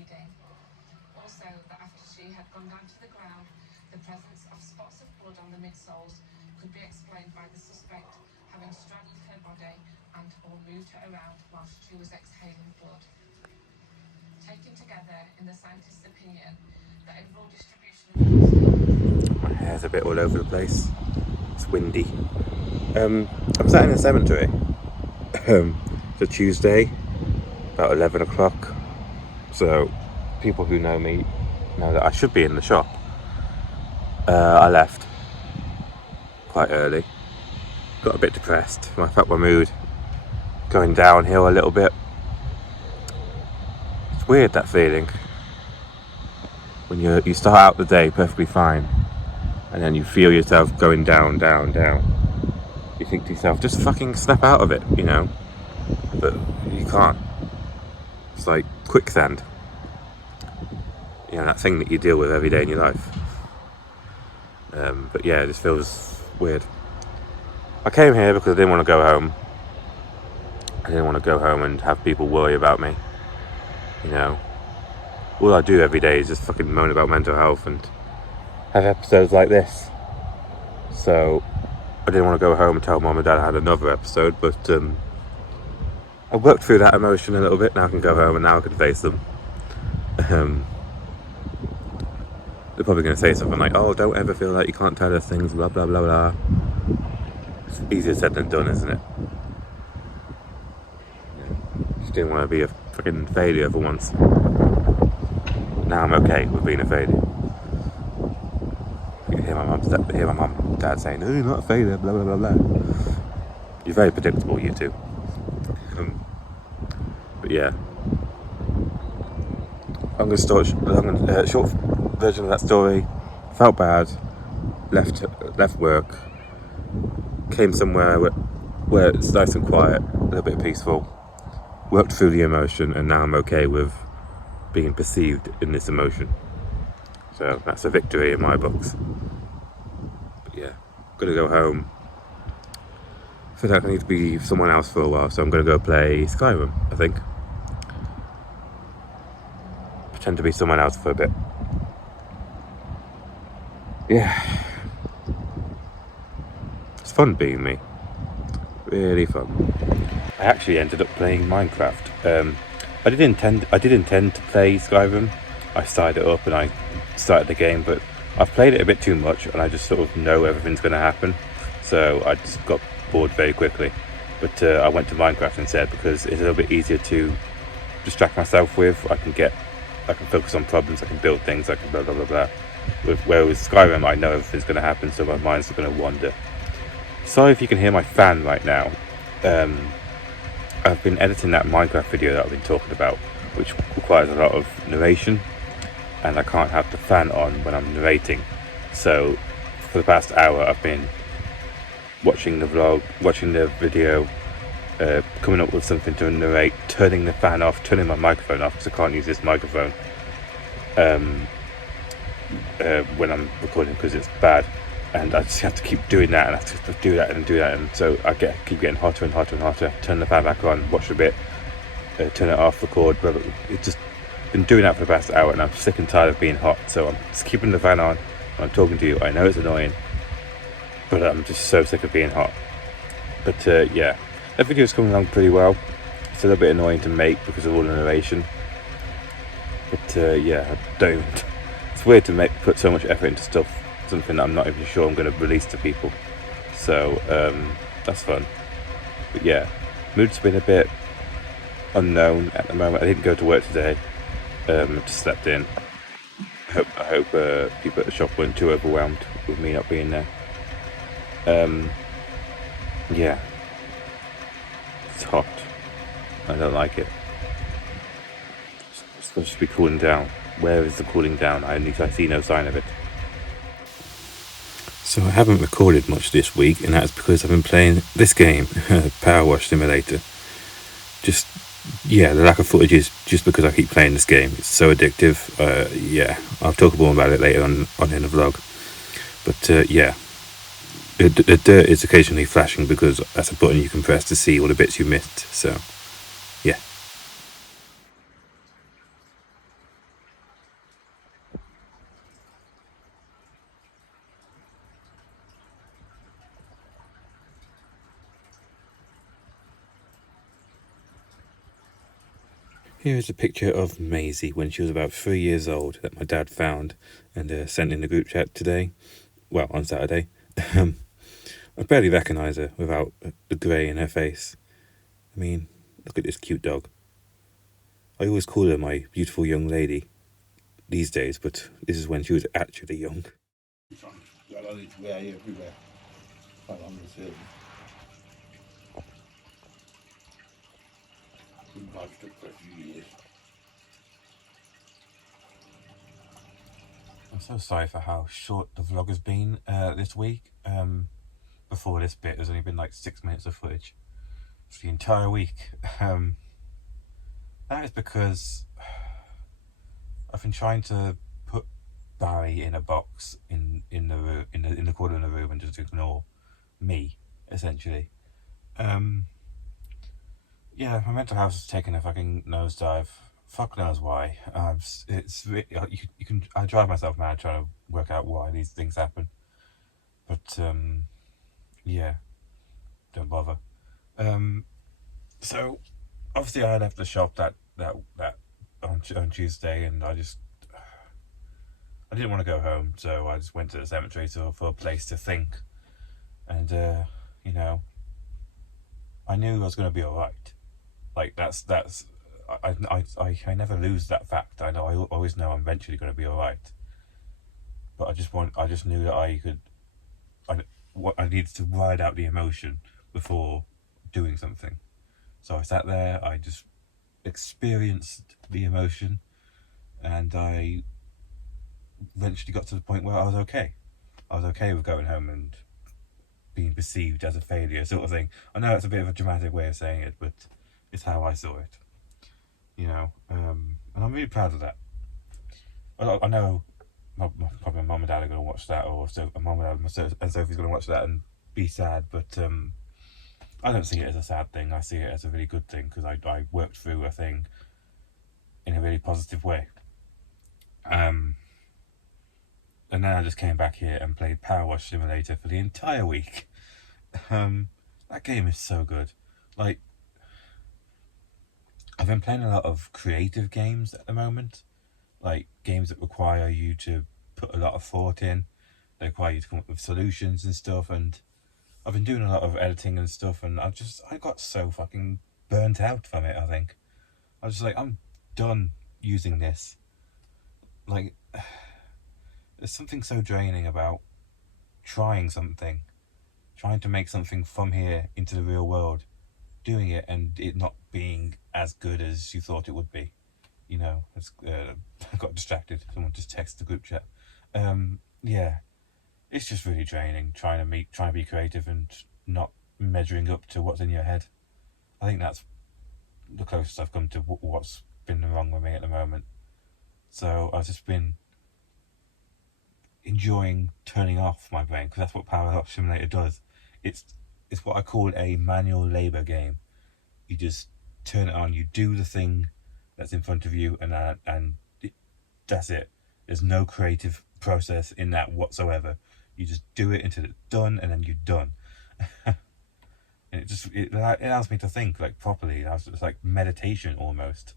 bleeding. Also, that after she had gone down to the ground, the presence of spots of blood on the midsoles could be explained by the suspect having straddled her body and or moved her around whilst she was exhaling blood. Taken together, in the scientist's opinion, the overall distribution of... My hair's a bit all over the place. It's windy. I'm sat in a cemetery. It's a Tuesday, about 11 o'clock. So people who know me know that I should be in the shop. I left quite early. Got a bit depressed. I felt my mood going downhill a little bit. It's weird, that feeling. When you start out the day perfectly fine, and then you feel yourself going down, down, down. You think to yourself, just fucking snap out of it, you know? But you can't. It's like quicksand. You know, that thing that you deal with every day in your life. But yeah, it just feels weird. I came here because I didn't want to go home. I didn't want to go home and have people worry about me. You know, all I do every day is just fucking moan about mental health and have episodes like this. So I didn't want to go home and tell mum and dad I had another episode, but I worked through that emotion a little bit. Now I can go home and now I can face them. They're probably going to say something like, oh, don't ever feel like you can't tell us things, blah blah blah blah. It's easier said than done, isn't it? Just didn't want to be a fucking failure for once. Now I'm okay with being a failure. You can hear my mum and dad saying, "Oh, you're not a failure," blah blah blah blah. You're very predictable, you two. But yeah, I'm going to start short version of that story. Felt bad. Left work. Came somewhere where it's nice and quiet, a little bit peaceful. Worked through the emotion, and now I'm okay with being perceived in this emotion. So that's a victory in my books. But yeah, I'm gonna go home. I feel like I need to be someone else for a while, so I'm gonna go play Skyrim, I think. Pretend to be someone else for a bit. Yeah. It's fun being me. Really fun. I actually ended up playing Minecraft. I did intend to play Skyrim. I started it up and I started the game, but I've played it a bit too much and I just sort of know everything's going to happen. So I just got bored very quickly. But I went to Minecraft instead because it's a little bit easier to distract myself with. I can focus on problems, I can build things, I can blah blah blah blah. Whereas Skyrim, I know everything's going to happen, so my mind's not going to wander. Sorry if you can hear my fan right now. I've been editing that Minecraft video that I've been talking about, which requires a lot of narration, and I can't have the fan on when I'm narrating. So for the past hour I've been watching the vlog, watching the video, coming up with something to narrate, turning the fan off, turning my microphone off because I can't use this microphone when I'm recording because it's bad, and I just have to keep doing that, and I have to do that and do that, and so I keep getting hotter and hotter and hotter. Turn the fan back on, watch a bit, turn it off, record. It's just been doing that for the past hour, and I'm sick and tired of being hot. So I'm just keeping the fan on when I'm talking to you. I know it's annoying, but I'm just so sick of being hot. But yeah, that video's coming along pretty well. It's a little bit annoying to make because of all the narration. But yeah, it's weird to put so much effort into something that I'm not even sure I'm going to release to people. So that's fun. But yeah, mood's been a bit unknown at the moment. I didn't go to work today. Just slept in. I hope people at the shop weren't too overwhelmed with me not being there. Yeah, it's hot. I don't like it. It's supposed to be cooling down. Where is the cooling down? I see no sign of it. So I haven't recorded much this week, and that's because I've been playing this game, Power Wash Simulator. The lack of footage is just because I keep playing this game. It's so addictive. Yeah, I'll talk more about it later on in the vlog. But yeah, the dirt is occasionally flashing because that's a button you can press to see all the bits you missed. So yeah. Here is a picture of Maisie when she was about 3 years old that my dad found and sent in the group chat today. Well, on Saturday. I barely recognise her without the grey in her face. I mean, look at this cute dog. I always call her my beautiful young lady these days, but this is when she was actually young. Everywhere. I'm so sorry for how short the vlog has been this week. Before this bit, there's only been like 6 minutes of footage for the entire week. That is because I've been trying to put Barry in a box in the corner of the room and just ignore me, essentially. Yeah, my mental health has taken a fucking nosedive. Fuck knows why. It's you can. I drive myself mad trying to work out why these things happen. But yeah, don't bother. So obviously I left the shop that on Tuesday, and I didn't want to go home, so I just went to the cemetery for a place to think, and you know, I knew I was going to be all right. Like that's I never lose that fact. I always know I'm eventually going to be all right. But I just knew that I needed to ride out the emotion before doing something. So I sat there, I just experienced the emotion, and I eventually got to the point where I was okay. I was okay with going home and being perceived as a failure, sort of thing. I know it's a bit of a dramatic way of saying it, but it's how I saw it. You know, and I'm really proud of that. I know probably my mum and dad are going to watch that, or so mum and dad and Sophie's going to watch that and be sad, but I don't see it as a sad thing. I see it as a really good thing, because I worked through a thing in a really positive way. And then I just came back here and played Power Wash Simulator for the entire week. That game is so good. Like, I've been playing a lot of creative games at the moment, like games that require you to put a lot of thought in. They require you to come up with solutions and stuff, and I've been doing a lot of editing and stuff, and I got so fucking burnt out from it. I think I was just like, I'm done using this. Like, there's something so draining about trying to make something from here into the real world, doing it and it not being as good as you thought it would be. You know, I got distracted. Someone just texted the group chat. Yeah, it's just really draining trying to be creative and not measuring up to what's in your head. I think that's the closest I've come to what's been wrong with me at the moment. So I've just been enjoying turning off my brain, because that's what Power Wash Simulator does. It's what I call a manual labour game. You just turn it on, you do the thing that's in front of you, and that's it. There's no creative process in that whatsoever. You just do it until it's done, and then you're done. And it allows me to think like properly. It's like meditation almost.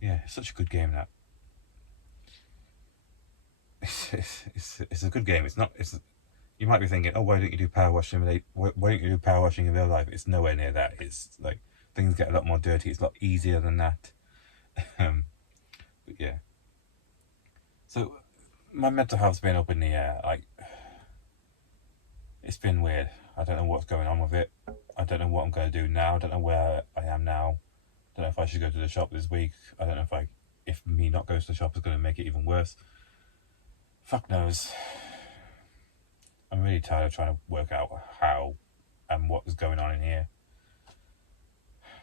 Yeah, it's such a good game, that. It's a good game. You might be thinking, oh, why don't you do Power Wash Simulator? Why don't you do power washing in real life? It's nowhere near that. It's like things get a lot more dirty. It's a lot easier than that. But yeah. So my mental health's been up in the air. Like, it's been weird. I don't know what's going on with it. I don't know what I'm going to do now. I don't know where I am now. I don't know if I should go to the shop this week. I don't know if me not going to the shop is going to make it even worse. Fuck knows. I'm really tired of trying to work out how and what is going on in here.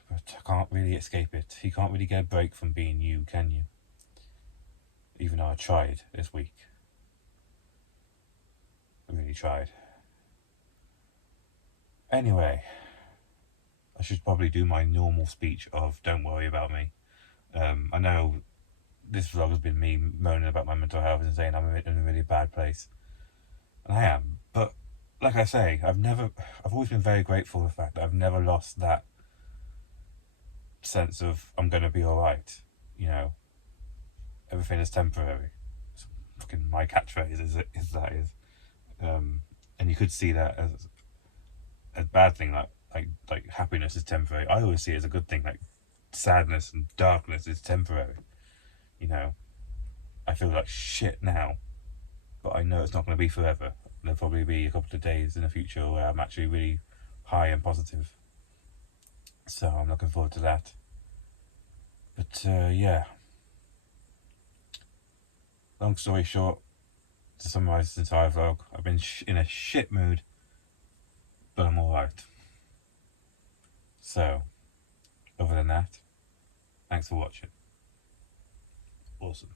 But I can't really escape it. You can't really get a break from being you, can you? Even though I tried this week. I really tried. Anyway, I should probably do my normal speech of don't worry about me. I know this vlog has been me moaning about my mental health and saying I'm in a really bad place. And I am. But like I say, I've always been very grateful for the fact that I've never lost that sense of I'm going to be alright, you know, everything is temporary. It's fucking my catchphrase is that. And you could see that as a bad thing, like happiness is temporary. I always see it as a good thing, like sadness and darkness is temporary. You know, I feel like shit now, but I know it's not going to be forever. There'll probably be a couple of days in the future where I'm actually really high and positive. So I'm looking forward to that. But yeah, long story short, to summarise this entire vlog, I've been in a shit mood, but I'm alright. So, other than that, thanks for watching. Awesome.